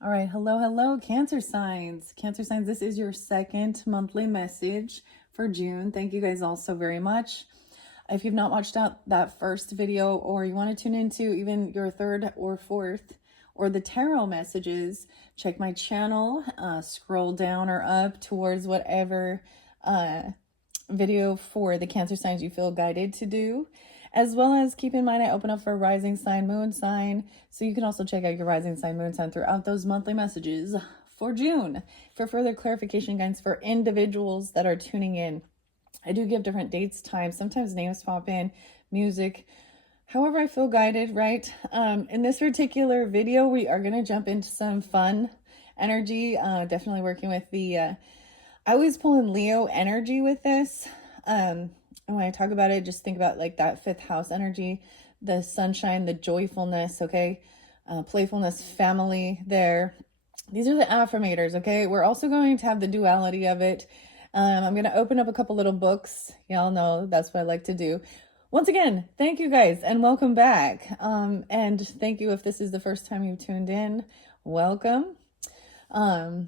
All right, hello, Cancer signs. Cancer signs, this is your second monthly message for June. Thank you guys all so very much. If you've not watched out that first video, or you want to tune into even your third or fourth or the tarot messages, check my channel, scroll down or up towards whatever video for the Cancer signs you feel guided to do. As well as keep in mind, I open up for rising sign, moon sign. So you can also check out your rising sign, moon sign throughout those monthly messages for June. For further clarification guidance for individuals that are tuning in, I do give different dates, times, sometimes names pop in, music, however I feel guided, right? In this particular video, we are going to jump into some fun energy, definitely working with the, I always pull in Leo energy with this. And when I talk about it, just think about like that fifth house energy, the sunshine, the joyfulness, okay? Playfulness, family there. These are the affirmators, okay? We're also going to have the duality of it. I'm going to open up a couple little books. Y'all know that's what I like to do. Once again, thank you guys and welcome back. And thank you if this is the first time you've tuned in. Welcome. We're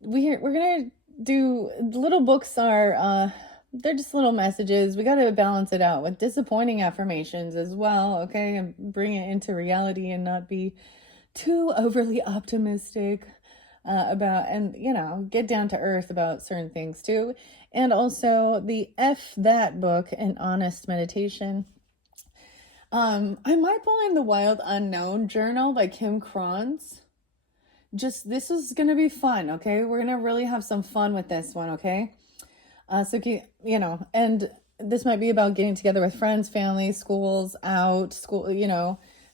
going to do, little books are... they're just little messages. We got to balance it out with disappointing affirmations as well, okay? And bring it into reality and not be too overly optimistic about, and, you know, get down to earth about certain things too. And also the F That book, An Honest Meditation. I might pull in the Wild Unknown Journal by Kim Kronz. This is going to be fun, okay? We're going to really have some fun with this one, okay? So, you know, and this might be about getting together with friends, family, schools,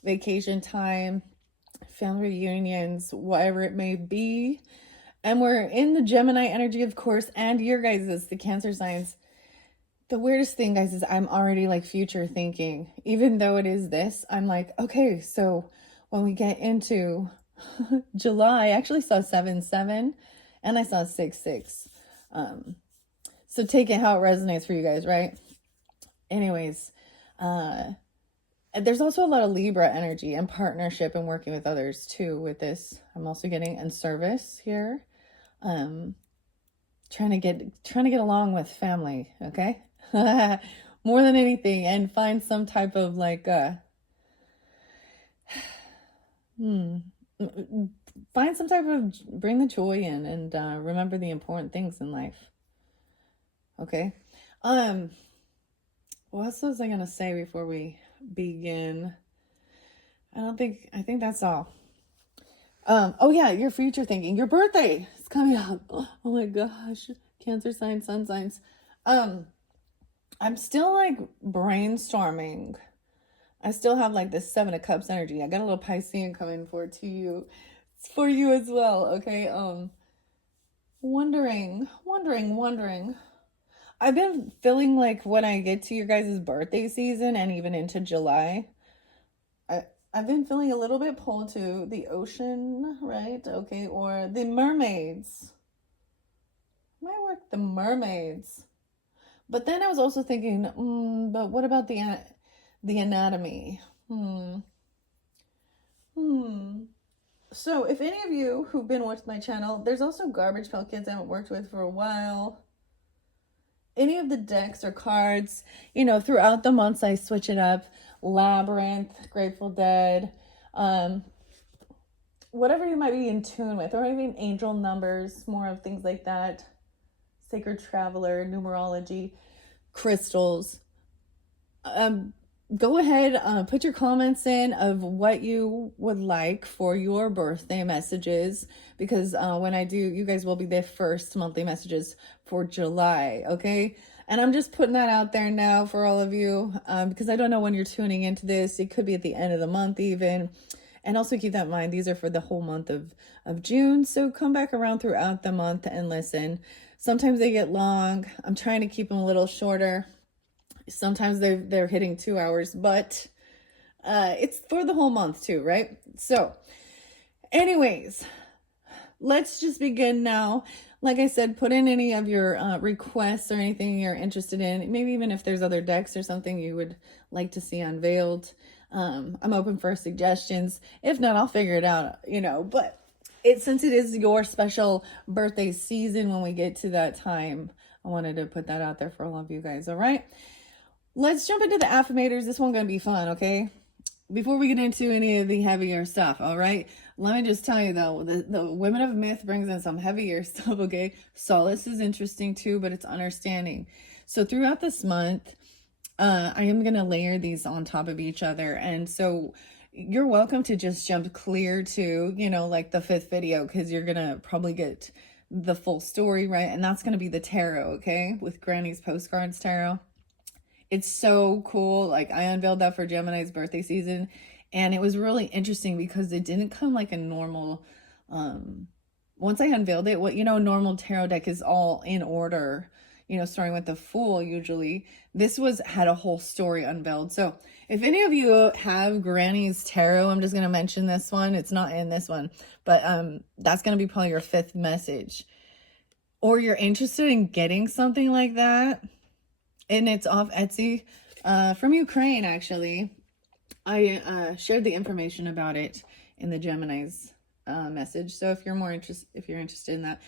vacation time, family reunions, whatever it may be. And we're in the Gemini energy, of course, and your guys' the Cancer signs. The weirdest thing, guys, is I'm already like future thinking. Even though it is this, I'm like, okay, so when we get into July, I actually saw 7-7 and I saw 6-6. So take it how it resonates for you guys, right? Anyways, there's also a lot of Libra energy and partnership and working with others too with this. I'm also getting in service here. Trying to get along with family, okay? More than anything, and find some type of like find some type of bring the joy in and remember the important things in life. Okay. What else was I gonna say before we begin? I think that's all. Oh yeah, your future thinking. Your birthday is coming up. Oh my gosh. Cancer signs, sun signs. I'm still like brainstorming. I still have like this 7 of Cups energy. I got a little Piscean coming for you. It's for you as well, okay? Wondering. I've been feeling like when I get to your guys' birthday season and even into July, I've been feeling a little bit pulled to the ocean, right? Okay, or the mermaids. Might work the mermaids. But then I was also thinking, but what about the anatomy? So if any of you who've been with my channel, there's also Garbage Pail Kids I haven't worked with for a while. Any of the decks or cards, you know, throughout the months I switch it up. Labyrinth, Grateful Dead, whatever you might be in tune with, or even angel numbers, more of things like that. Sacred Traveler, numerology, crystals. Go ahead, put your comments in of what you would like for your birthday messages, because when I do, you guys will be the first monthly messages for July, okay? And I'm just putting that out there now for all of you, because I don't know when you're tuning into this. It could be at the end of the month even. And also keep that in mind, these are for the whole month of June, so come back around throughout the month and listen. Sometimes they get long. I'm trying to keep them a little shorter. Sometimes they're hitting 2 hours, but it's for the whole month too, right? So anyways, let's just begin now. Like I said, put in any of your requests or anything you're interested in. Maybe even if there's other decks or something you would like to see unveiled. I'm open for suggestions. If not, I'll figure it out, but since it is your special birthday season when we get to that time, I wanted to put that out there for all of you guys. All right, let's jump into the affirmators. This one's gonna be fun, okay? Before we get into any of the heavier stuff, all right, let me just tell you though, the Women of Myth brings in some heavier stuff, okay? Solace is interesting too, but it's understanding. So throughout this month, I am going to layer these on top of each other. And so you're welcome to just jump clear to, like the 5th video, because you're going to probably get the full story, right? And that's going to be the tarot, okay? With Granny's Postcards Tarot. It's so cool. Like, I unveiled that for Gemini's birthday season, and it was really interesting because it didn't come like a normal, once I unveiled it, normal tarot deck is all in order, starting with the Fool usually. This had a whole story unveiled. So if any of you have Granny's Tarot, I'm just going to mention this one. It's not in this one, but that's going to be probably your 5th message. Or you're interested in getting something like that, and it's off Etsy, from Ukraine, actually. I shared the information about it in the Gemini's message. So if you're interested in that,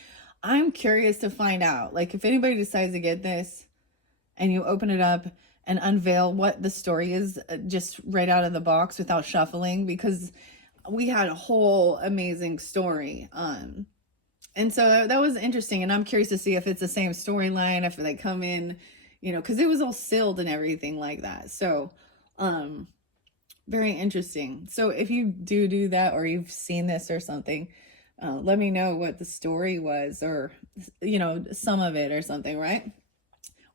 I'm curious to find out, like, if anybody decides to get this and you open it up and unveil what the story is, just right out of the box without shuffling, because we had a whole amazing story. And so that was interesting. And I'm curious to see if it's the same storyline, if they come in, because it was all sealed and everything like that. So, very interesting. So if you do that, or you've seen this or something, let me know what the story was, or, some of it or something, right?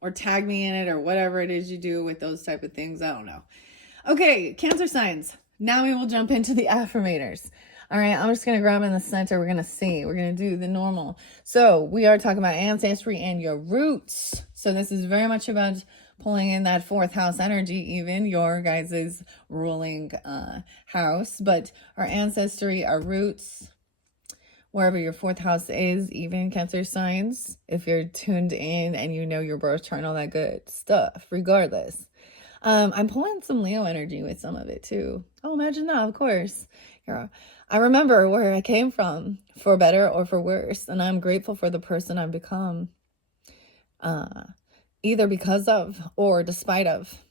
Or tag me in it, or whatever it is you do with those type of things. I don't know. Okay, Cancer signs. Now we will jump into the affirmators. All right, I'm just going to grab in the center. We're going to see. We're going to do the normal. So we are talking about ancestry and your roots. So this is very much about pulling in that 4th house energy, even your guys' ruling house. But our ancestry, our roots, wherever your 4th house is, even Cancer signs, if you're tuned in and you know your birth chart and all that good stuff, regardless. I'm pulling some Leo energy with some of it too. Oh, imagine that, of course. I remember where I came from, for better or for worse, and I'm grateful for the person I've become, either because of or despite of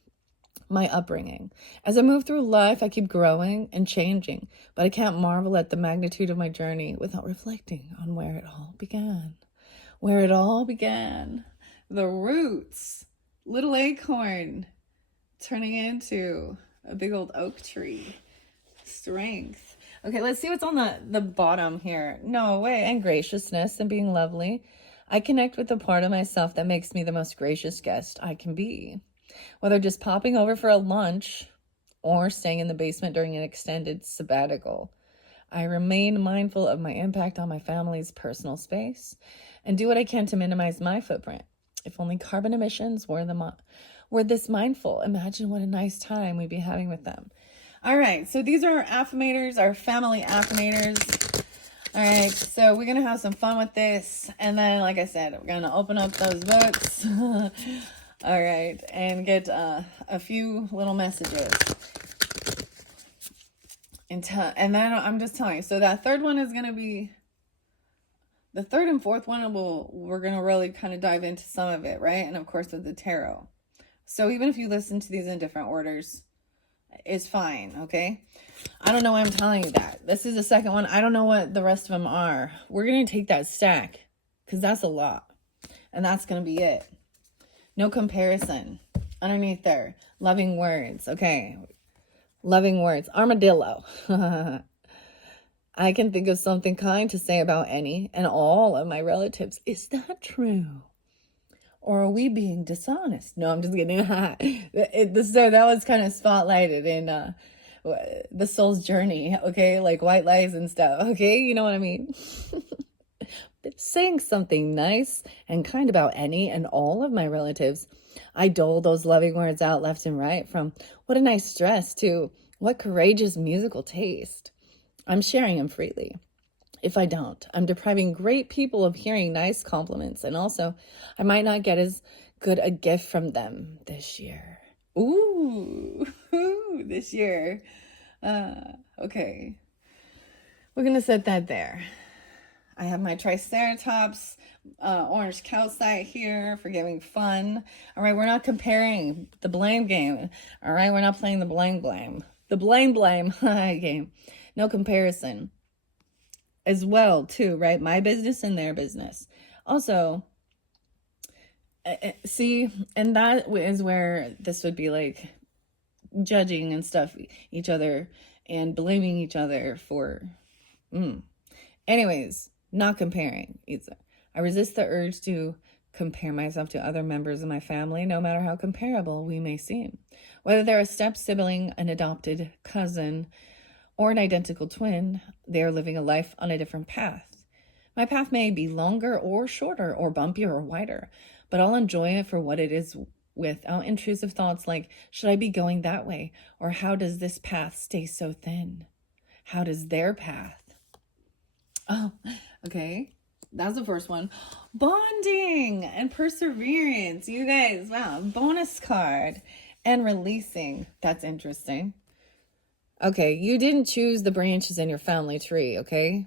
my upbringing. As I move through life, I keep growing and changing, but I can't marvel at the magnitude of my journey without reflecting on where it all began. Where it all began. The roots. Little acorn turning into a big old oak tree. Strength. Okay, let's see what's on the bottom here. No way. And graciousness and being lovely. I connect with the part of myself that makes me the most gracious guest I can be. Whether just popping over for a lunch or staying in the basement during an extended sabbatical, I remain mindful of my impact on my family's personal space and do what I can to minimize my footprint. If only carbon emissions were this mindful, imagine what a nice time we'd be having with them. All right, so these are our affirmators, our family affirmators. All right, so we're going to have some fun with this. And then, like I said, we're going to open up those books. All right, and get a few little messages. And then I'm just telling you, so that 3rd one is going to be, the 3rd and 4th one, we're going to really kind of dive into some of it, right? And of course, with the tarot. So even if you listen to these in different orders, it's fine, okay? I don't know why I'm telling you that. This is the 2nd one. I don't know what the rest of them are. We're going to take that stack, because that's a lot. And that's going to be it. No comparison. Underneath there, loving words. Okay. Loving words. Armadillo. I can think of something kind to say about any and all of my relatives. Is that true? Or are we being dishonest? No, I'm just kidding. So that was kind of spotlighted in the soul's journey. Okay. Like white lies and stuff. Okay. You know what I mean? Saying something nice and kind about any and all of my relatives. I dole those loving words out left and right, from what a nice dress to what courageous musical taste. I'm sharing them freely. If I don't, I'm depriving great people of hearing nice compliments, and also I might not get as good a gift from them this year. Ooh, this year. Okay. We're going to set that there. I have my Triceratops orange calcite here for giving fun. All right, we're not comparing the blame game. All right, we're not playing the blame. The blame game. No comparison. As well, too, right? My business and their business. Also, see, and that is where this would be like judging and stuff each other and blaming each other for anyways, not comparing either. I resist the urge to compare myself to other members of my family, no matter how comparable we may seem. Whether they're a step sibling, an adopted cousin, or an identical twin, they are living a life on a different path. My path may be longer or shorter or bumpier or wider, but I'll enjoy it for what it is without intrusive thoughts like, should I be going that way? Or how does this path stay so thin? How does their path? Oh, okay. That's the first one. Bonding and perseverance. You guys, wow. Bonus card. And releasing. That's interesting. Okay, you didn't choose the branches in your family tree, okay?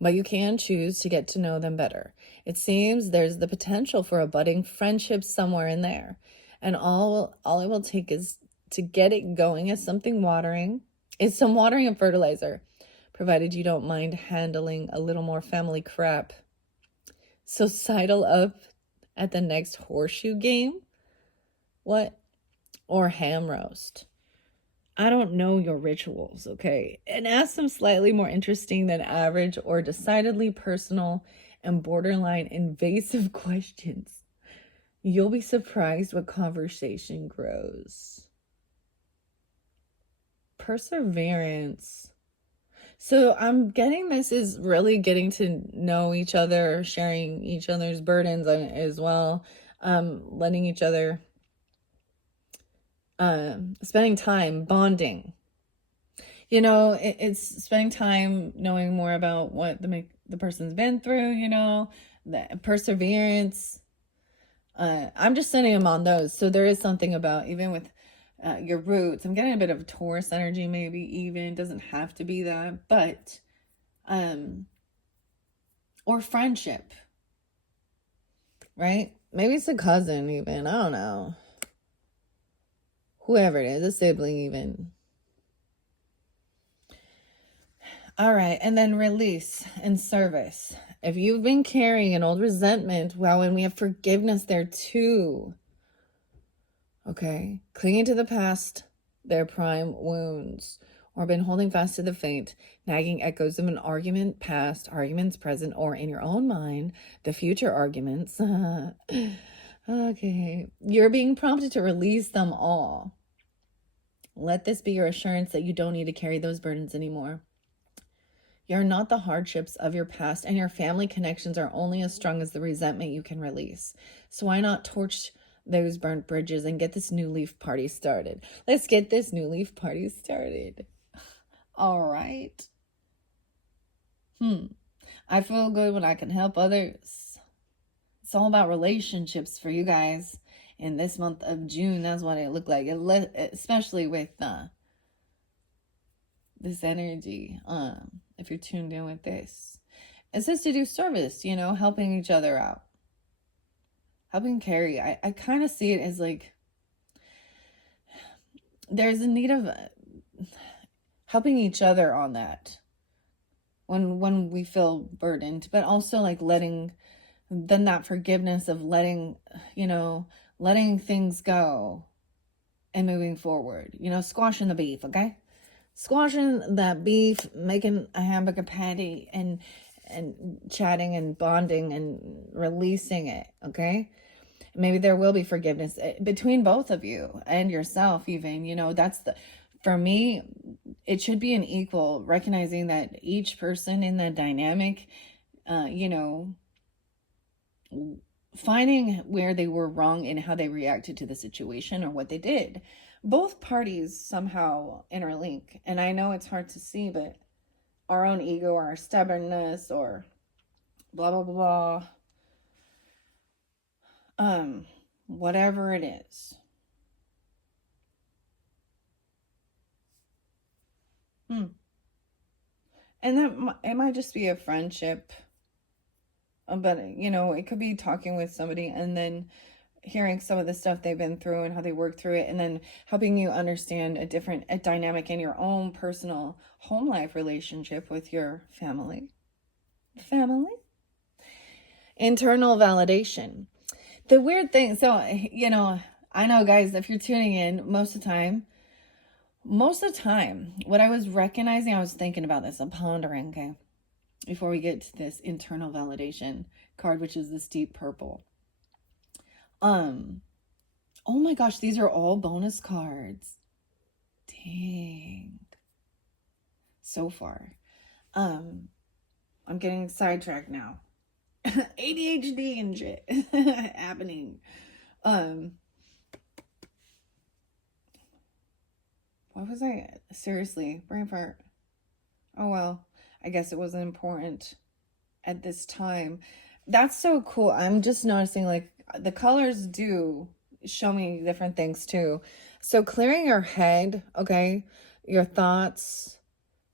But you can choose to get to know them better. It seems there's the potential for a budding friendship somewhere in there. And all it will take is to get it going is something watering. It's some watering and fertilizer, provided you don't mind handling a little more family crap. So sidle up at the next horseshoe game? What? Or ham roast? I don't know your rituals, okay? And ask some slightly more interesting than average or decidedly personal and borderline invasive questions. You'll be surprised what conversation grows. Perseverance. So I'm getting this is really getting to know each other, sharing each other's burdens as well, letting each other, spending time, bonding. You know, it's spending time knowing more about what the person's been through, you know, the perseverance. I'm just sending them on those. So there is something about, even with your roots, I'm getting a bit of Taurus energy, maybe even, doesn't have to be that, but, or friendship, right? Maybe it's a cousin even, I don't know. Whoever it is, a sibling even. All right, and then release and service. If you've been carrying an old resentment, well, and we have forgiveness there too. Okay, clinging to the past, their prime wounds, or been holding fast to the faint, nagging echoes of an argument past, arguments present, or in your own mind, the future arguments. Okay, you're being prompted to release them all. Let this be your assurance that you don't need to carry those burdens anymore. You're not the hardships of your past, and your family connections are only as strong as the resentment you can release. So why not torch those burnt bridges and get this new leaf party started? Let's get this new leaf party started. All right. I feel good when I can help others. It's all about relationships for you guys in this month of June. That's what it looked like, especially with this energy. If you're tuned in with this, it says to do service, you know, helping each other out, helping carry. I kind of see it as like there's a need of helping each other on that when we feel burdened, but also like letting then that forgiveness of letting, you know, letting things go and moving forward, you know, squashing the beef. Okay, squashing that beef, making a hamburger patty, and chatting and bonding and releasing it. Okay, maybe there will be forgiveness between both of you and yourself even, you know. That's for me, it should be an equal, recognizing that each person in the dynamic, you know, finding where they were wrong in how they reacted to the situation or what they did. Both parties somehow interlink. And I know it's hard to see, but our own ego or our stubbornness or blah, blah, blah, whatever it is. And it might just be a friendship, but you know, it could be talking with somebody and then hearing some of the stuff they've been through and how they work through it, and then helping you understand a dynamic in your own personal home life relationship with your family. Internal validation. The weird thing, so, you know, I know, guys, if you're tuning in, most of the time, what I was recognizing, I was thinking about this, I'm pondering, okay, before we get to this internal validation card, which is this deep purple. Oh my gosh, these are all bonus cards. Dang. So far. I'm getting sidetracked now. ADHD and shit happening. What was I? Seriously, brain fart. Oh well, I guess it wasn't important at this time. That's so cool. I'm just noticing, like, the colors do show me different things too. So clearing your head, okay, your thoughts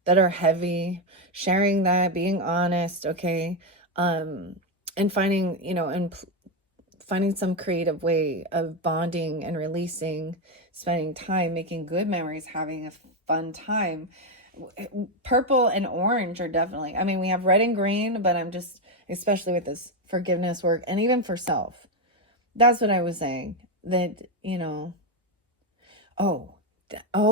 that are heavy, sharing that, being honest, okay, and finding, you know, and finding some creative way of bonding and releasing, spending time, making good memories, having a fun time. Purple and orange are definitely, I mean, we have red and green, but I'm just, especially with this forgiveness work and even for self, that's what I was saying, that, you know, oh,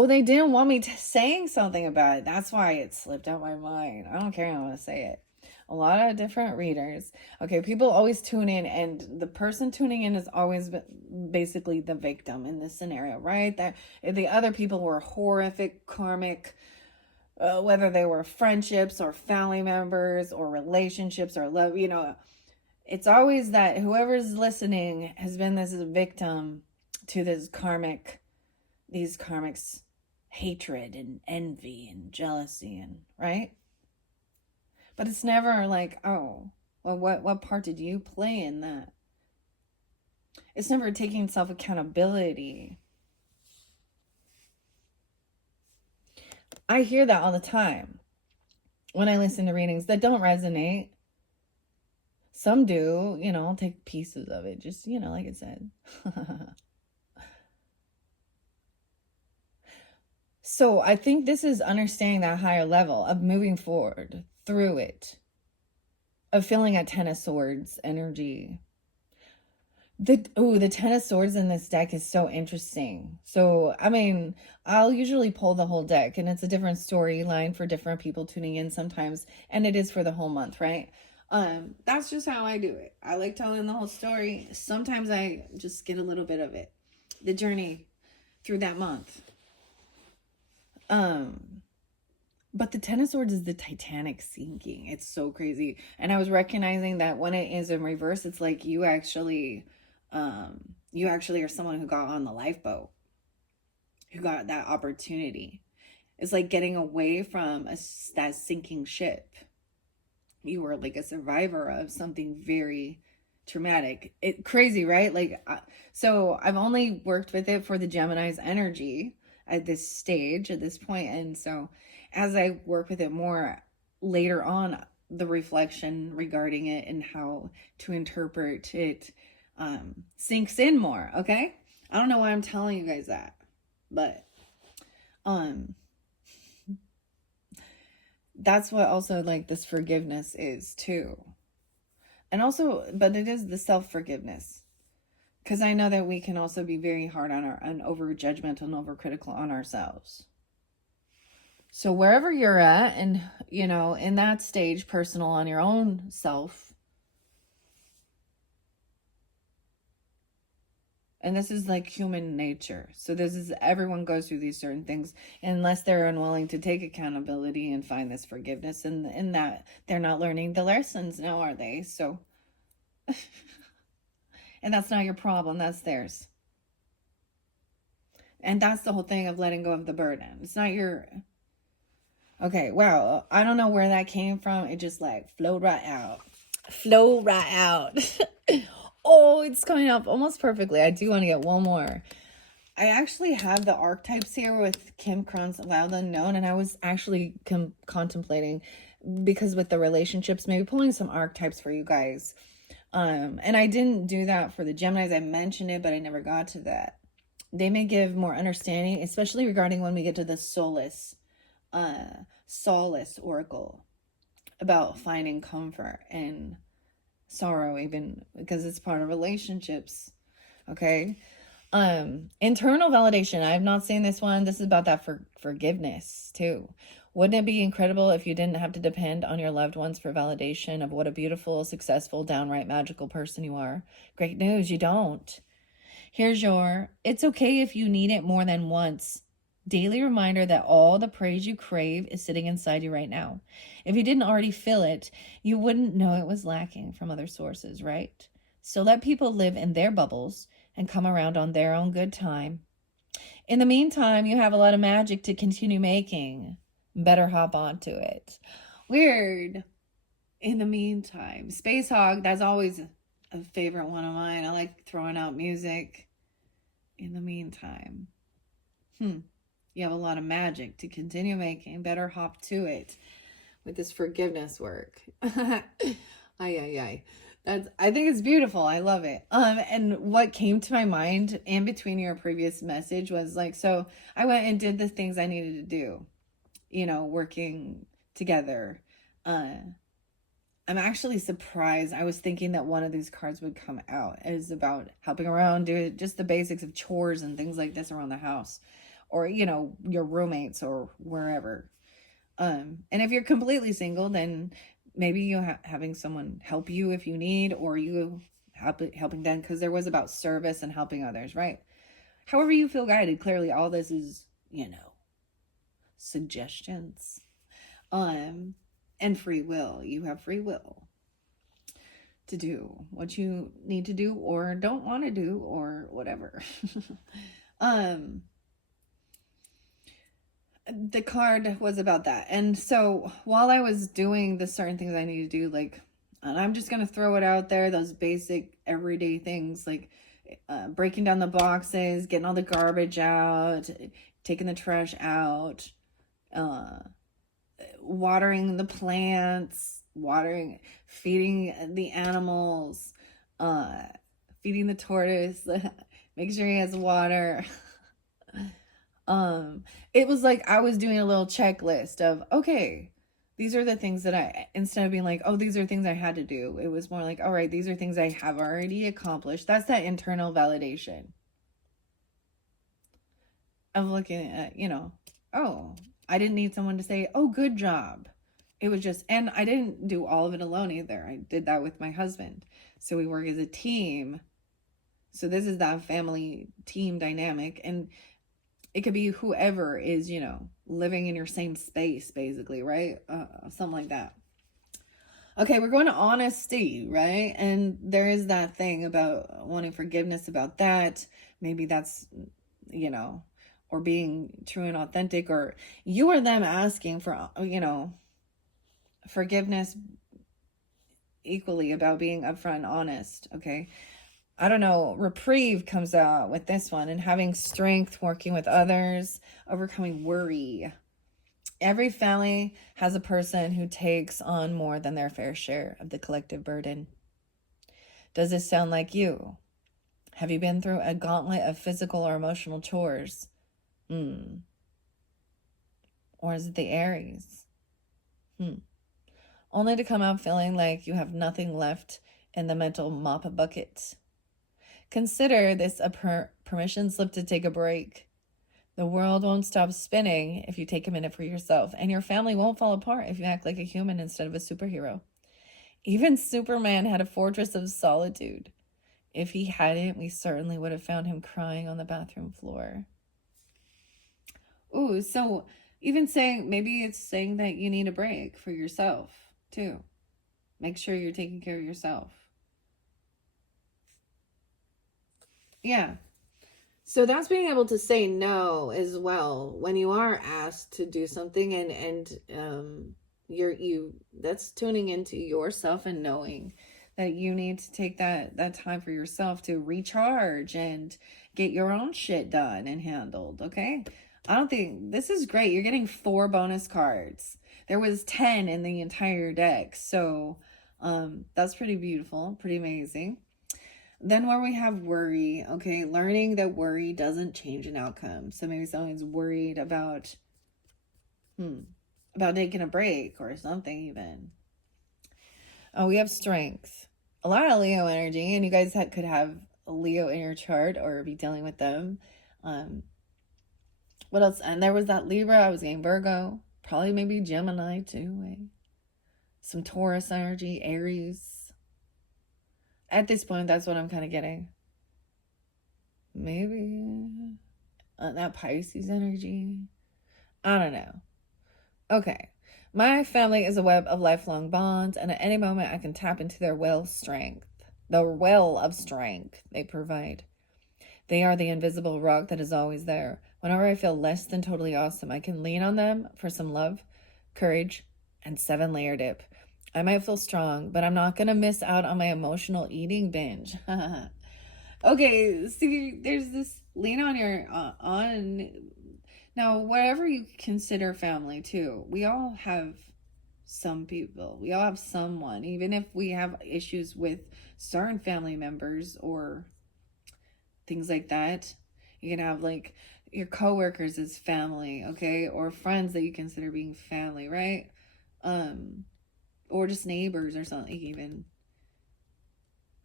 they didn't want me saying something about it. That's why it slipped out my mind. I don't care, I want to say it. A lot of different readers. Okay, people always tune in, and the person tuning in is always basically the victim in this scenario, right? That the other people were horrific, karmic, whether they were friendships or family members or relationships or love, you know, it's always that whoever's listening has been this victim to these karmics hatred and envy and jealousy, and right. But it's never like, oh, well, what part did you play in that? It's never taking self-accountability. I hear that all the time when I listen to readings that don't resonate. Some do, you know, I'll take pieces of it, just, you know, like I said. So I think this is understanding that higher level of moving forward through it, of feeling a Ten of Swords energy. The Ten of Swords in this deck is so interesting. So, I mean, I'll usually pull the whole deck, and it's a different storyline for different people tuning in sometimes, and it is for the whole month, right? That's just how I do it. I like telling the whole story. Sometimes I just get a little bit of it, the journey through that month. But the Ten of Swords is the Titanic sinking. It's so crazy. And I was recognizing that when it is in reverse, it's like you actually are someone who got on the lifeboat, who got that opportunity. It's like getting away from that sinking ship. You were like a survivor of something very traumatic. Crazy, right? Like, so I've only worked with it for the Gemini's energy at this stage, at this point. And so as I work with it more later on, the reflection regarding it and how to interpret it sinks in more. Okay, I don't know why I'm telling you guys that, but that's what also, like, this forgiveness is too. And also, but it is the self-forgiveness, because I know that we can also be very hard on and over judgmental and over critical on ourselves. So wherever you're at, and, you know, in that stage, personal, on your own self, and this is like human nature. So this is, everyone goes through these certain things, unless they're unwilling to take accountability and find this forgiveness, and in that they're not learning the lessons now, are they? So, and that's not your problem, that's theirs. And that's the whole thing of letting go of the burden. It's not your, okay, wow, I don't know where that came from. It just like flowed right out. Oh, it's coming up almost perfectly. I do want to get one more. I actually have the archetypes here with Kim Cron's Loud Unknown, and I was actually contemplating, because with the relationships, maybe pulling some archetypes for you guys. And I didn't do that for the Geminis. I mentioned it, but I never got to that. They may give more understanding, especially regarding when we get to the solace oracle, about finding comfort and sorrow, even because it's part of relationships. Okay. Internal validation. I have not seen this one. This is about that forgiveness too. Wouldn't it be incredible if you didn't have to depend on your loved ones for validation of what a beautiful, successful, downright magical person you are? Great news, you don't. Here's your, it's okay if you need it more than once. Daily reminder that all the praise you crave is sitting inside you right now. If you didn't already feel it, you wouldn't know it was lacking from other sources, right? So let people live in their bubbles and come around on their own good time. In the meantime, you have a lot of magic to continue making. Better hop onto it. Weird. In the meantime, Space Hog, that's always a favorite one of mine. I like throwing out music. In the meantime, you have a lot of magic to continue making. Better hop to it with this forgiveness work. Ay. I think it's beautiful. I love it. And what came to my mind in between your previous message was like, so I went and did the things I needed to do, working together. I'm actually surprised. I was thinking that one of these cards would come out. It is about helping around, do just the basics of chores and things like this around the house, or, your roommates or wherever. And if you're completely single, then maybe you having someone help you if you need, or you helping them, because there was about service and helping others, right? However you feel guided. Clearly all this is, suggestions. And free will. You have free will to do what you need to do or don't want to do or whatever. The card was about that. And so while I was doing the certain things I need to do, like, and I'm just going to throw it out there, those basic everyday things, like breaking down the boxes, getting all the garbage out, taking the trash out, watering the plants, feeding the animals, feeding the tortoise, make sure he has water. It was like I was doing a little checklist of, okay, these are the things that instead of being like, oh, these are things I had to do, it was more like, all right, these are things I have already accomplished. That's that internal validation of looking at, oh, I didn't need someone to say, oh, good job. It was just, and I didn't do all of it alone either. I did that with my husband. So we work as a team. So this is that family team dynamic. And it could be whoever is, living in your same space, basically, right? Something like that. Okay, we're going to honesty, right? And there is that thing about wanting forgiveness about that. Maybe that's, or being true and authentic, or you or them asking for, forgiveness equally about being upfront and honest. Okay. I don't know, reprieve comes out with this one, and having strength, working with others, overcoming worry. Every family has a person who takes on more than their fair share of the collective burden. Does this sound like you? Have you been through a gauntlet of physical or emotional chores? Or is it the Aries? Only to come out feeling like you have nothing left in the mental mop bucket. Consider this a permission slip to take a break. The world won't stop spinning if you take a minute for yourself, and your family won't fall apart if you act like a human instead of a superhero. Even Superman had a fortress of solitude. If he hadn't, we certainly would have found him crying on the bathroom floor. Ooh, so even maybe it's saying that you need a break for yourself too. Make sure you're taking care of yourself. Yeah. So that's being able to say no as well when you are asked to do something, and that's tuning into yourself and knowing that you need to take that time for yourself to recharge and get your own shit done and handled, okay? I don't think this is great. You're getting 4 bonus cards. There was 10 in the entire deck. So that's pretty beautiful, pretty amazing. Then where we have worry, okay, learning that worry doesn't change an outcome. So maybe someone's worried about taking a break or something even. Oh, we have strength. A lot of Leo energy, and you guys could have a Leo in your chart or be dealing with them. What else? And there was that Libra. I was getting Virgo. Probably maybe Gemini too. Eh? Some Taurus energy, Aries. At this point, that's what I'm kind of getting. Maybe that Pisces energy. I don't know. Okay. My family is a web of lifelong bonds, and at any moment I can tap into their well of strength they provide. They are the invisible rock that is always there. Whenever I feel less than totally awesome, I can lean on them for some love, courage, and 7-layer dip. I might feel strong, but I'm not going to miss out on my emotional eating binge. Okay, see, there's this lean on your, now, whatever you consider family too, we all have some people. We all have someone, even if we have issues with certain family members or things like that. You can have like your coworkers as family, okay? Or friends that you consider being family, right? Or just neighbors or something even.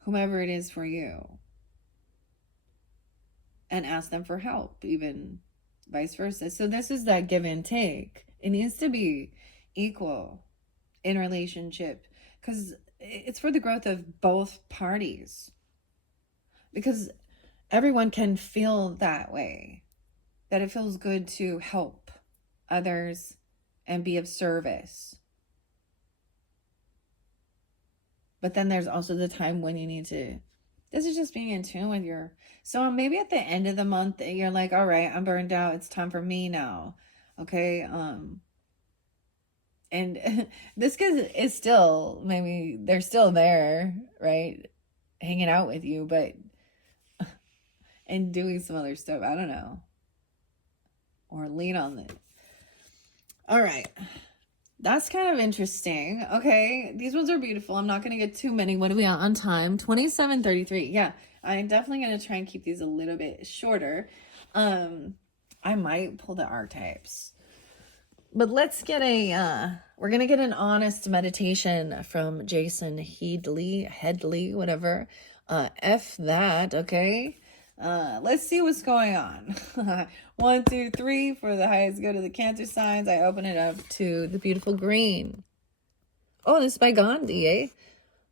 Whomever it is for you. And ask them for help, even vice versa. So this is that give and take. It needs to be equal in relationship because it's for the growth of both parties. Because everyone can feel that way, that it feels good to help others and be of service. But then there's also the time when you need to, this is just being in tune with your, so maybe at the end of the month, you're like, all right, I'm burned out. It's time for me now. Okay. And this kid is still, maybe they're still there, right? Hanging out with you, but, and doing some other stuff. I don't know. Or lean on it. All right. That's kind of interesting. Okay. These ones are beautiful. I'm not going to get too many. What are we on time? 27:33. Yeah. I'm definitely going to try and keep these a little bit shorter. I might pull the archetypes. But let's get we're going to get an honest meditation from Jason Headley, whatever. F that, okay? Let's see what's going on. 1, 2, 3 for the highest good of the Cancer signs. I open it up to the beautiful green. Oh, this is by Gandhi, eh?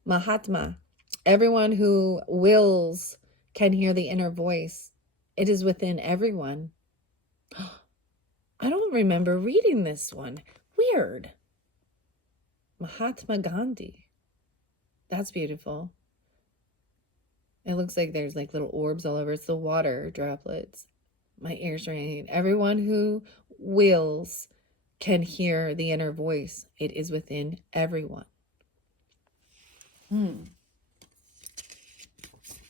Mahatma. Everyone who wills can hear the inner voice. It is within everyone. I don't remember reading this one. Weird. Mahatma Gandhi. That's beautiful. It looks like there's like little orbs all over. It's the water droplets. My ears ringing. Everyone who wills can hear the inner voice. It is within everyone.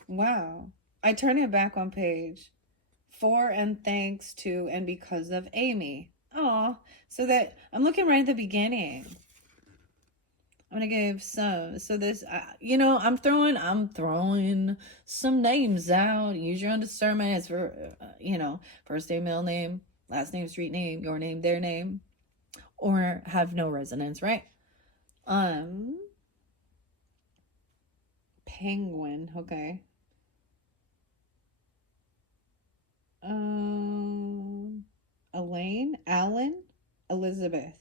Wow. I turn it back on page. For and thanks to and because of Amy. Oh, so that I'm looking right at the beginning. I'm gonna give some. So this, you know, I'm throwing some names out. Use your own discernment. It's for, you know, first name, middle name, last name, street name, your name, their name, or have no resonance, right? Penguin. Okay. Elaine, Alan, Elizabeth.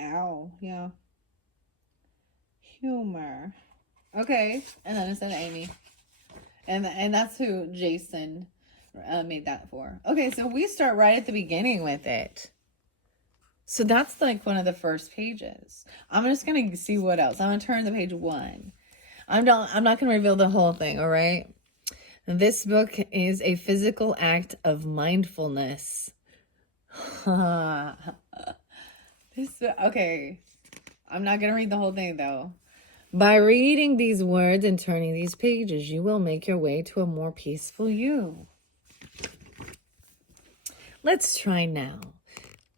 Ow, yeah. Humor. Okay, and then it said Amy. And that's who Jason made that for. Okay, so we start right at the beginning with it. So that's like one of the first pages. I'm just going to see what else. I'm going to turn to page 1. I'm not going to reveal the whole thing, all right? This book is a physical act of mindfulness. Okay. I'm not going to read the whole thing, though. By reading these words and turning these pages, you will make your way to a more peaceful you. Let's try now.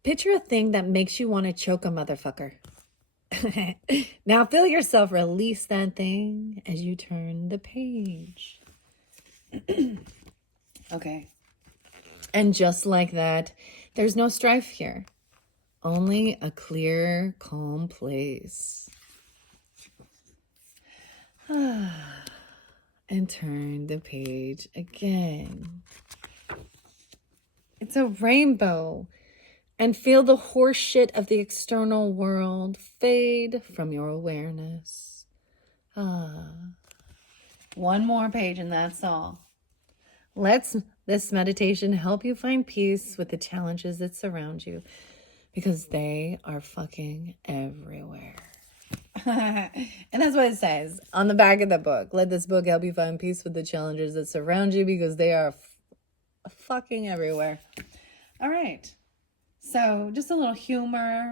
Picture a thing that makes you want to choke a motherfucker. Now feel yourself release that thing as you turn the page. Okay. And just like that, there's no strife here. Only a clear, calm place. And turn the page again. It's a rainbow. And feel the horse shit of the external world fade from your awareness. One more page and that's all. Let this meditation help you find peace with the challenges that surround you, because they are fucking everywhere. And that's what it says on the back of the book. Let this book help you find peace with the challenges that surround you, because they are fucking everywhere. All right. So just a little humor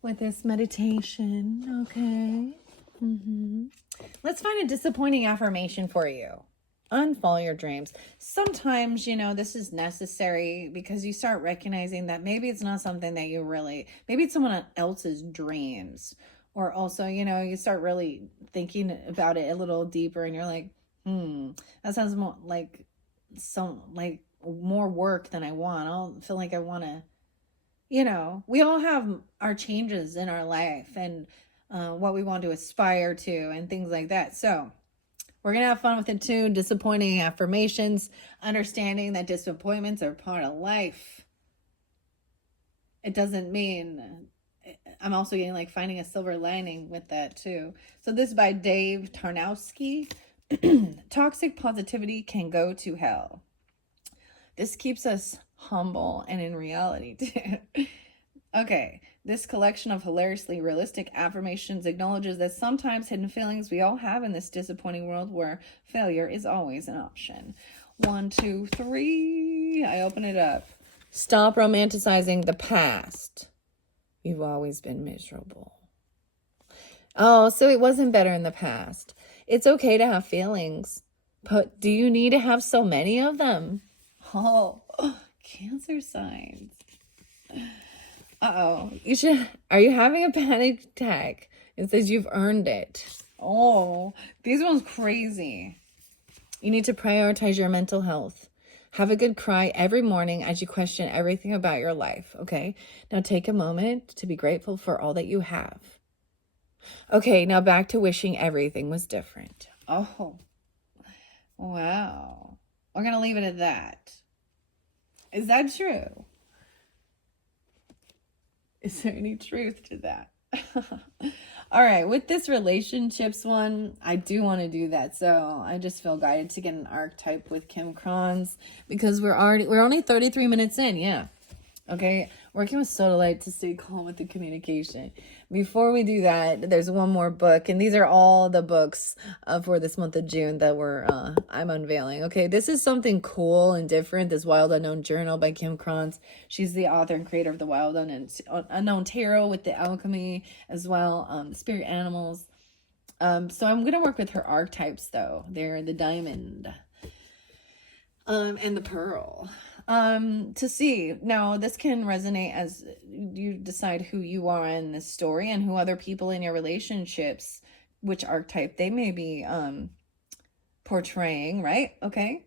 with this meditation. Okay. Let's find a disappointing affirmation for you. Unfollow your dreams. Sometimes, this is necessary because you start recognizing that maybe it's not something that you really, maybe it's someone else's dreams. Or also, you start really thinking about it a little deeper and you're like, that sounds more like more work than I want. I don't feel like I want to, we all have our changes in our life and what we want to aspire to and things like that. So we're going to have fun with it too. Disappointing affirmations, understanding that disappointments are part of life. It doesn't mean, I'm also getting like finding a silver lining with that too. So this is by Dave Tarnowski. Toxic positivity can go to hell. This keeps us humble and in reality too. Okay, this collection of hilariously realistic affirmations acknowledges that sometimes hidden feelings we all have in this disappointing world where failure is always an option. 1, 2, 3. I open it up. Stop romanticizing the past. You've always been miserable. Oh, so it wasn't better in the past. It's okay to have feelings, but do you need to have so many of them? Oh, Cancer signs. Uh-oh. Are you having a panic attack? It says you've earned it. Oh, these ones crazy. You need to prioritize your mental health. Have a good cry every morning as you question everything about your life, okay? Now take a moment to be grateful for all that you have. Okay, now back to wishing everything was different. Oh, wow. We're going to leave it at that. Is that true? Is there any truth to that? All right, with this relationships one, I do want to do that. So I just feel guided to get an archetype with Kim Kron's because we're only 33 minutes in. Yeah. Okay. Working with Sodalite to stay calm with the communication. Before we do that, there's one more book, and these are all the books for this month of June that I'm unveiling. Okay, this is something cool and different. This Wild Unknown Journal by Kim Kronz. She's the author and creator of the Wild Unknown Tarot with the alchemy as well, spirit animals. So I'm gonna work with her archetypes though. They're the diamond, and the pearl. To see. Now, this can resonate as you decide who you are in this story and who other people in your relationships, which archetype they may be portraying, right? Okay.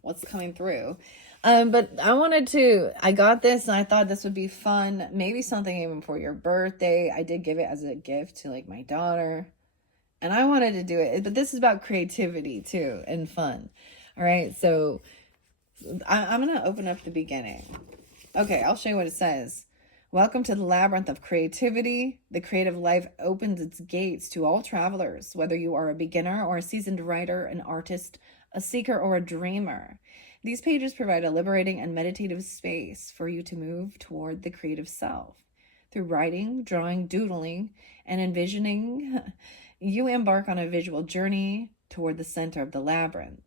What's coming through? But I got this and I thought this would be fun. Maybe something even for your birthday. I did give it as a gift to like my daughter. And I wanted to do it. But this is about creativity too and fun. All right. So I'm going to open up the beginning. Okay, I'll show you what it says. Welcome to the labyrinth of creativity. The creative life opens its gates to all travelers, whether you are a beginner or a seasoned writer, an artist, a seeker, or a dreamer. These pages provide a liberating and meditative space for you to move toward the creative self. Through writing, drawing, doodling, and envisioning, you embark on a visual journey toward the center of the labyrinth.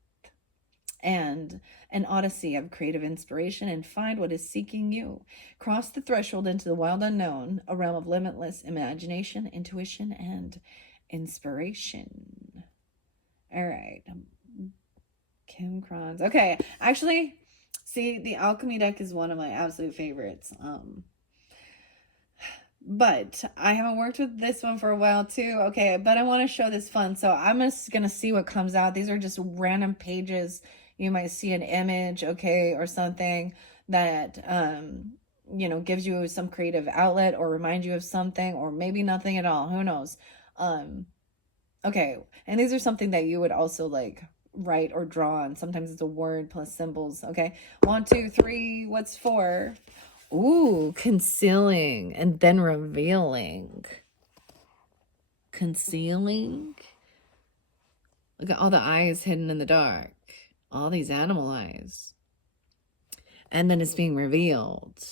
and an odyssey of creative inspiration, and find what is seeking you. Cross the threshold into the wild unknown, a realm of limitless imagination, intuition, and inspiration. All right. Kim Kron's. Okay, actually, see, the alchemy deck is one of my absolute favorites. But I haven't worked with this one for a while too. Okay, but I want to show this fun. So I'm just going to see what comes out. These are just random pages. You might see an image, okay, or something that, you know, gives you some creative outlet or remind you of something, or maybe nothing at all. Who knows? Okay, and these are something that you would also like write or draw on. Sometimes it's a word plus symbols. Okay, 1, 2, 3. What's 4? Ooh, concealing and then revealing. Concealing. Look at all the eyes hidden in the dark. All these animal eyes. And then it's being revealed.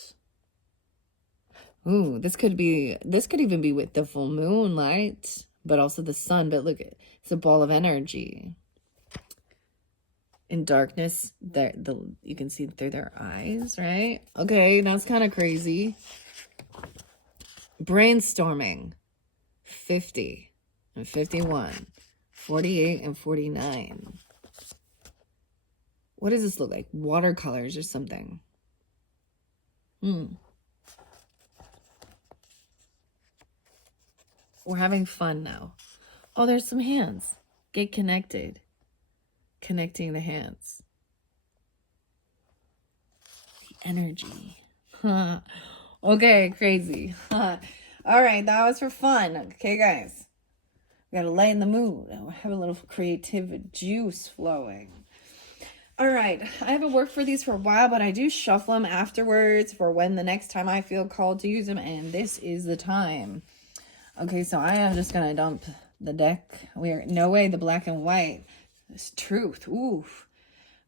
Ooh, this could even be with the full moon light, but also the sun. But look, it's a ball of energy. In darkness, you can see through their eyes, right? Okay, that's kind of crazy. Brainstorming. 50 and 51. 48 and 49. What does this look like? Watercolors or something. We're having fun now. Oh, there's some hands. Get connected. Connecting the hands. The energy. Okay, crazy. All right, that was for fun. Okay, guys. We gotta lighten the mood. Have a little creative juice flowing. All right, I haven't worked for these for a while, but I do shuffle them afterwards for when the next time I feel called to use them, and this is the time. Okay, so I am just gonna dump the deck. No way, the black and white. This truth. Ooh.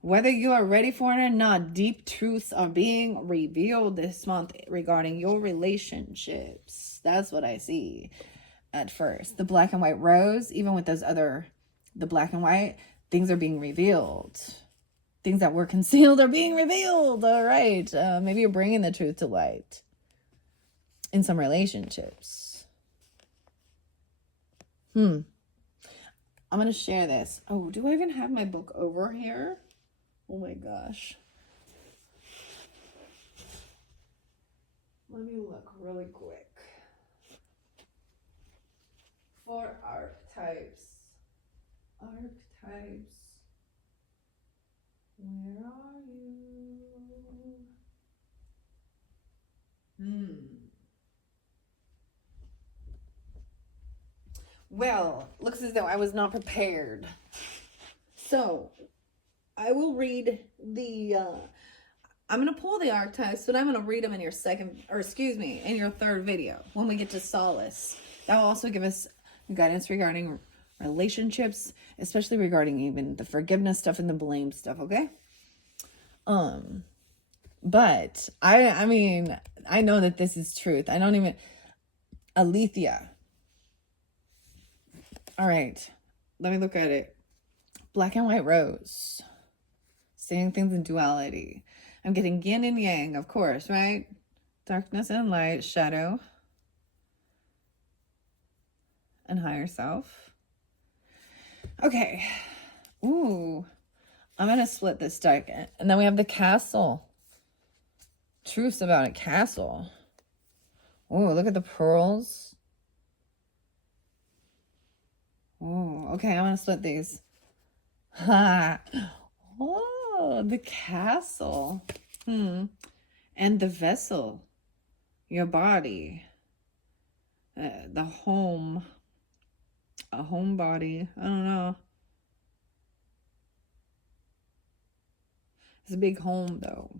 Whether you are ready for it or not, deep truths are being revealed this month regarding your relationships. That's what I see at first. The black and white rose, even with the black and white, things are being revealed. Things that were concealed are being revealed. All right. Maybe you're bringing the truth to light in some relationships. I'm going to share this. Oh, do I even have my book over here? Oh my gosh. Let me look really quick. 4 archetypes. Archetypes. Where are you? Well, looks as though I was not prepared. So, I will read I'm going to pull the archetypes, but I'm going to read them in your in your third video when we get to Solace. That will also give us guidance regarding relationships, especially regarding even the forgiveness stuff and the blame stuff, okay? But I mean, I know that this is truth. Alethea. All right, let me look at it. Black and white rose. Seeing things in duality. I'm getting yin and yang, of course, right? Darkness and light, shadow, and higher self. Okay. Ooh. I'm going to split this deck. And then we have the castle. Truths about a castle. Ooh, look at the pearls. Ooh, okay, I'm going to split these. Ha. Oh, the castle. And the vessel. Your body. The home. A home body. I don't know. It's a big home, though.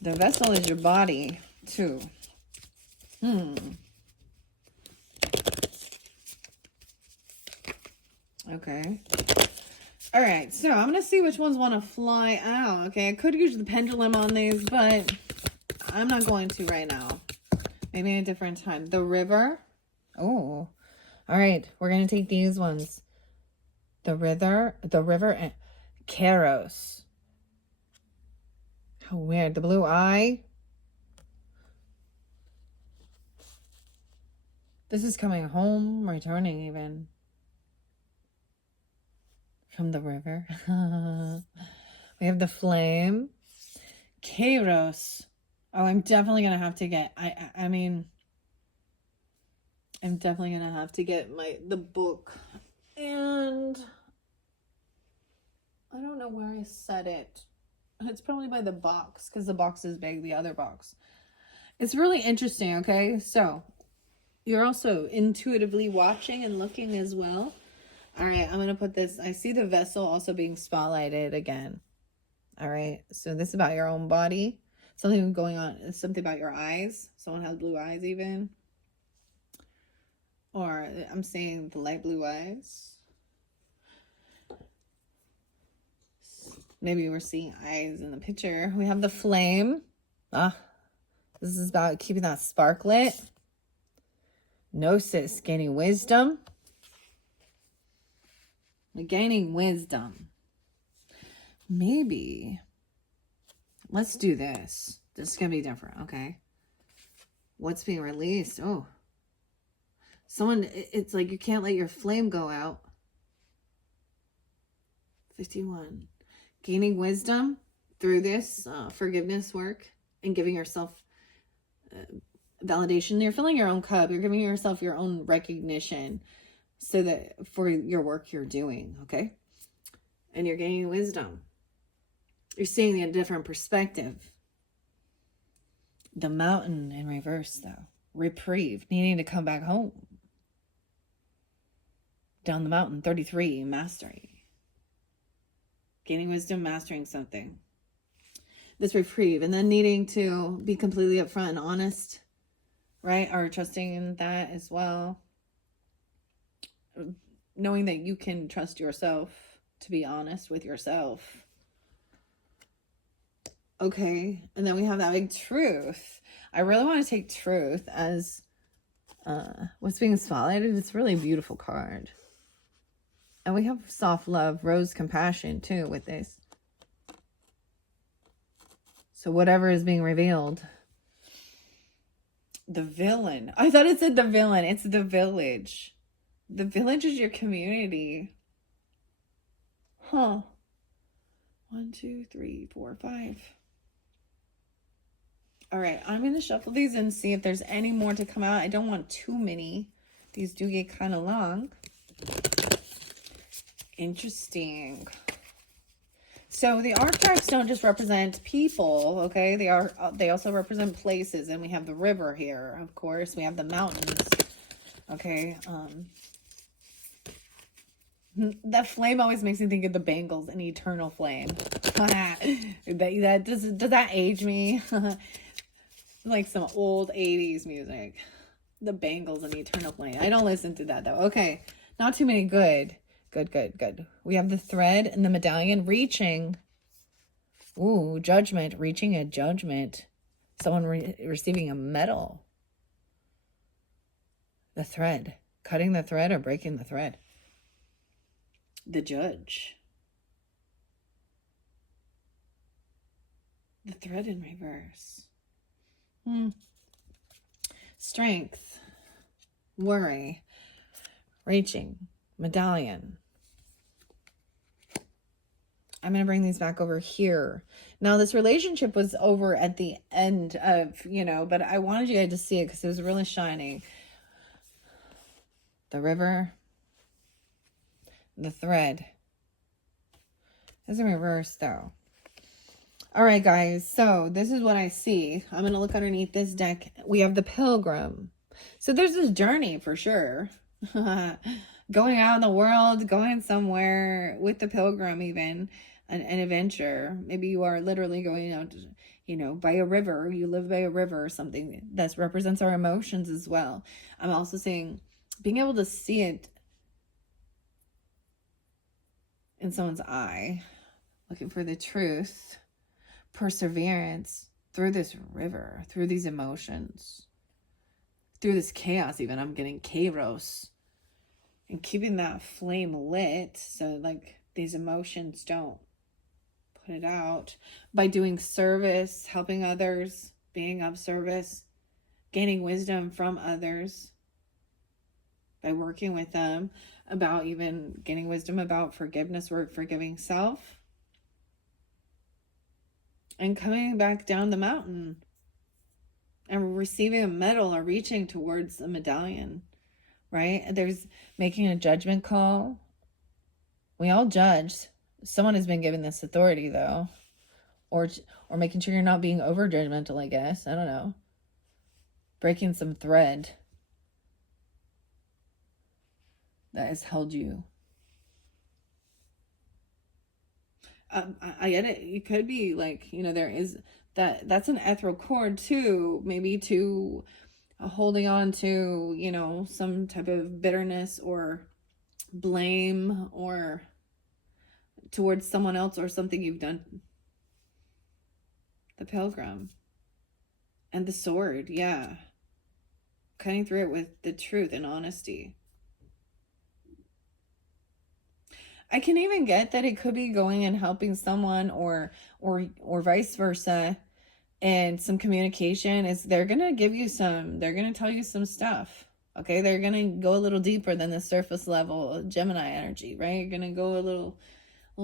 The vessel is your body, too. Okay. All right, so I'm going to see which ones want to fly out, okay? I could use the pendulum on these, but I'm not going to right now. Maybe at a different time. The river. Oh, all right. We're going to take these ones. The river, and Keros. How weird. The blue eye. This is coming home, returning even. From the river. We have the flame. Keros. Oh, I'm definitely going to have to get, I mean, I'm definitely going to have to get the book. And I don't know where I set it. It's probably by the box, because the box is big, the other box. It's really interesting, okay? So, you're also intuitively watching and looking as well. All right, I'm going to put this. I see the vessel also being spotlighted again. All right, so this is about your own body. Something going on, something about your eyes. Someone has blue eyes even. Or I'm saying the light blue eyes. Maybe we're seeing eyes in the picture. We have the flame. This is about keeping that spark lit. Gnosis, gaining wisdom. Gaining wisdom. Maybe. Let's do this. This is going to be different, okay? What's being released? Oh. Someone, it's like you can't let your flame go out. 51. Gaining wisdom through this forgiveness work and giving yourself validation. You're filling your own cup. You're giving yourself your own recognition so that for your work you're doing, okay? And you're gaining wisdom. You're seeing a different perspective. The mountain in reverse, though. Reprieve, needing to come back home. Down the mountain, 33, mastery. Gaining wisdom, mastering something. This reprieve, and then needing to be completely upfront and honest, right? Or trusting in that as well. Knowing that you can trust yourself to be honest with yourself. Okay, and then we have that big truth. I really want to take truth as what's being spotlighted. It's a really beautiful card. And we have soft love, rose compassion too with this. So whatever is being revealed. The villain. I thought it said the villain. It's the village. The village is your community. Huh. 1, 2, 3, 4, 5. All right, I'm going to shuffle these and see if there's any more to come out. I don't want too many. These do get kind of long. Interesting. So the archetypes don't just represent people, okay? They also represent places, and we have the river here, of course. We have the mountains, okay? That flame always makes me think of the Bangles, an eternal flame. Does that age me? Like some old 80s music. The Bangles, an eternal flame. I don't listen to that though. Okay, not too many. Good. We have the thread and the medallion reaching. Ooh, judgment. Reaching a judgment. Someone receiving a medal. The thread. Cutting the thread or breaking the thread. The judge. The thread in reverse. Strength. Worry. Reaching. Medallion. I'm going to bring these back over here. Now, this relationship was over at the end of, but I wanted you guys to see it because it was really shining. The river. The thread. It's in reverse, though. All right, guys. So this is what I see. I'm going to look underneath this deck. We have the Pilgrim. So there's this journey for sure. Going out in the world, going somewhere with the Pilgrim even. An adventure. Maybe you are literally going out, by a river. You live by a river or something. That represents our emotions as well. I'm also saying being able to see it in someone's eye. Looking for the truth. Perseverance through this river. Through these emotions. Through this chaos even. I'm getting Kairos. and keeping that flame lit so like these emotions don't put it out, by doing service, helping others, being of service, gaining wisdom from others, by working with them, about even getting wisdom about forgiveness, work, forgiving self, and coming back down the mountain and receiving a medal or reaching towards a medallion, right? There's making a judgment call. We all judge. Someone has been given this authority, though. Or making sure you're not being over judgmental, I guess. I don't know. Breaking some thread that has held you. I get it. You could be like, there is that's an ethereal cord too, maybe to holding on to, some type of bitterness or blame or towards someone else or something you've done. The pilgrim and the sword, yeah. Cutting through it with the truth and honesty. I can even get that it could be going and helping someone or vice versa, and some communication is they're going to tell you some stuff. Okay, they're going to go a little deeper than the surface level Gemini energy, right? You're going to go a little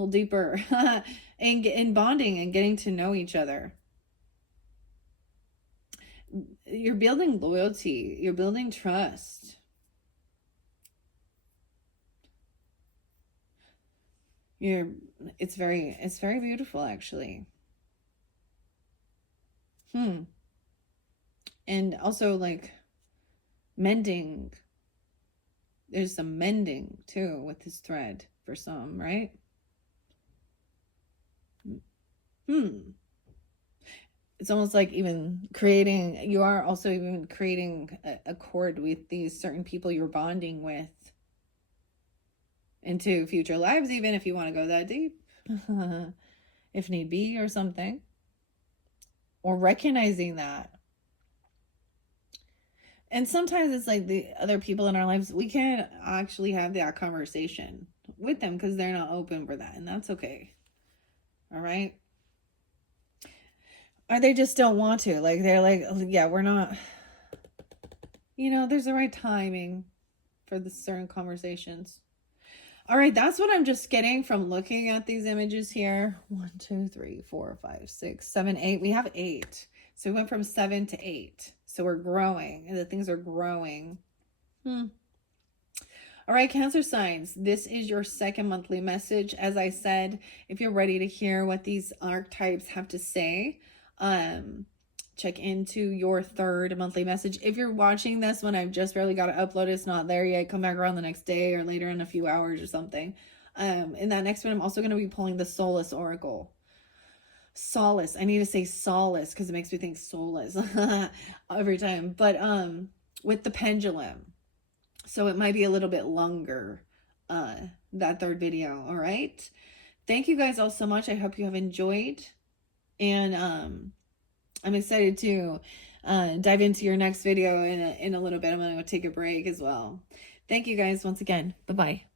deeper in bonding and getting to know each other. You're building loyalty, you're building trust. It's very beautiful, actually. And also like mending. There's some mending too with this thread for some, right? It's almost like you are also even creating a cord with these certain people you're bonding with into future lives, even if you want to go that deep, if need be, or something. Or recognizing that. And sometimes it's like the other people in our lives, we can't actually have that conversation with them because they're not open for that, and that's okay. All right? Or they just don't want to. Like, they're like, yeah, we're not, there's the right timing for the certain conversations. All right, that's what I'm just getting from looking at these images here. 1, 2, 3, 4, 5, 6, 7, 8. We have 8. So we went from 7 to 8. So we're growing, and the things are growing. All right, Cancer signs, this is your second monthly message. As I said, if you're ready to hear what these archetypes have to say, check into your third monthly message. If you're watching this when I've just barely got it uploaded, it's not there yet, come back around the next day or later in a few hours or something. In that next one, I'm also going to be pulling the Solace Oracle. Solace. I need to say solace because it makes me think soulless every time. But with the pendulum. So it might be a little bit longer, that third video. All right. Thank you guys all so much. I hope you have enjoyed. And I'm excited to dive into your next video in a little bit. I'm going to take a break as well. Thank you guys once again. Bye-bye.